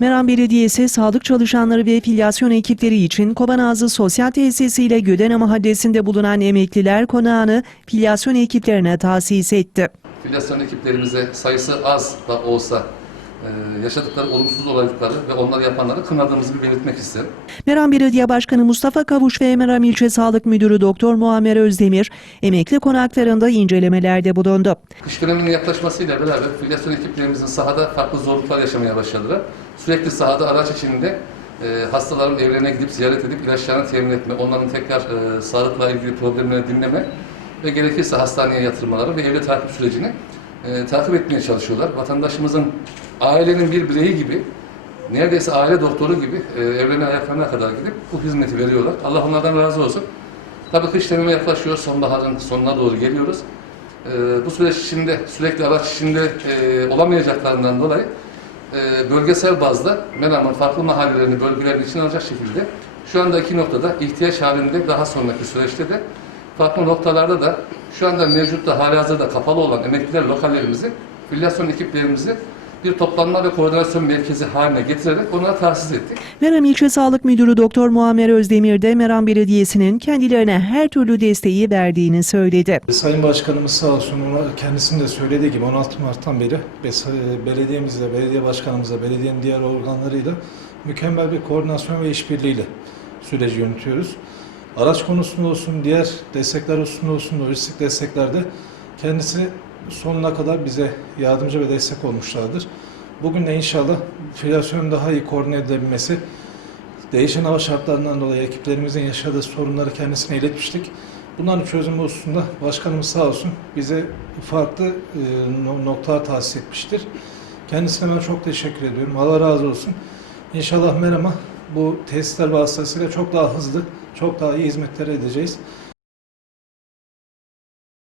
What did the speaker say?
Meram Belediyesi sağlık çalışanları ve filyasyon ekipleri için Kobanazlı Sosyal Tesisi ile Gödene Mahallesi'nde bulunan emekliler konağını filyasyon ekiplerine tahsis etti. filyasyon ekiplerimize sayısı az da olsa e, yaşadıkları olumsuz olaylıkları ve onları yapanları kınadığımızı bir belirtmek isterim. Meram Belediye Başkanı Mustafa Kavuş ve Meram İlçe Sağlık Müdürü Doktor Muammer Özdemir emekli konaklarında incelemelerde bulundu. Kış döneminin yaklaşmasıyla beraber filyasyon ekiplerimizin sahada farklı zorluklar yaşamaya başladılar. Sürekli sahada araç içinde e, hastaların evlerine gidip ziyaret edip ilaçlarını temin etme, onların tekrar e, sağlıkla ilgili problemlerini dinleme ve gerekirse hastaneye yatırmaları ve evde takip sürecini e, takip etmeye çalışıyorlar. Vatandaşımızın ailenin bir bireyi gibi, neredeyse aile doktoru gibi e, evlerine ayaklarına kadar gidip bu hizmeti veriyorlar. Allah onlardan razı olsun. Tabii kış dönemi yaklaşıyor, sonbaharın sonuna doğru geliyoruz. Ee, bu süreç içinde sürekli araç içinde e, olamayacaklarından dolayı e, bölgesel bazda Meram'ın farklı mahallelerini, bölgelerini içine alacak şekilde şu anda iki noktada ihtiyaç halinde daha sonraki süreçte de farklı noktalarda da şu anda mevcutta halihazırda kapalı olan emekliler lokallerimizi, filyasyon ekiplerimizi bir toplanma ve koordinasyon merkezi haline getirerek onlara tahsis ettik. Meram İlçe Sağlık Müdürü Doktor Muammer Özdemir de Meram Belediyesi'nin kendilerine her türlü desteği verdiğini söyledi. Sayın Başkanımız sağ olsun ona kendisinin de söylediği gibi 16 Mart'tan beri bes- belediyemizle, belediye başkanımızla, belediyenin diğer organlarıyla mükemmel bir koordinasyon ve işbirliğiyle süreci yönetiyoruz. Araç konusunda olsun, diğer destekler hususunda olsun, lojistik desteklerde kendisi sonuna kadar bize yardımcı ve destek olmuşlardır. Bugün de inşallah filasyonun daha iyi koordine edilebilmesi, Değişen hava şartlarından dolayı ekiplerimizin yaşadığı sorunları kendisine iletmiştik. Bunların çözümü hususunda başkanımız sağ olsun bize farklı e, no- noktalar tahsis etmiştir. Kendisine ben çok teşekkür ediyorum. Allah razı olsun. İnşallah Meram'a bu tesisler vasıtasıyla çok daha hızlı, çok daha iyi hizmetler edeceğiz.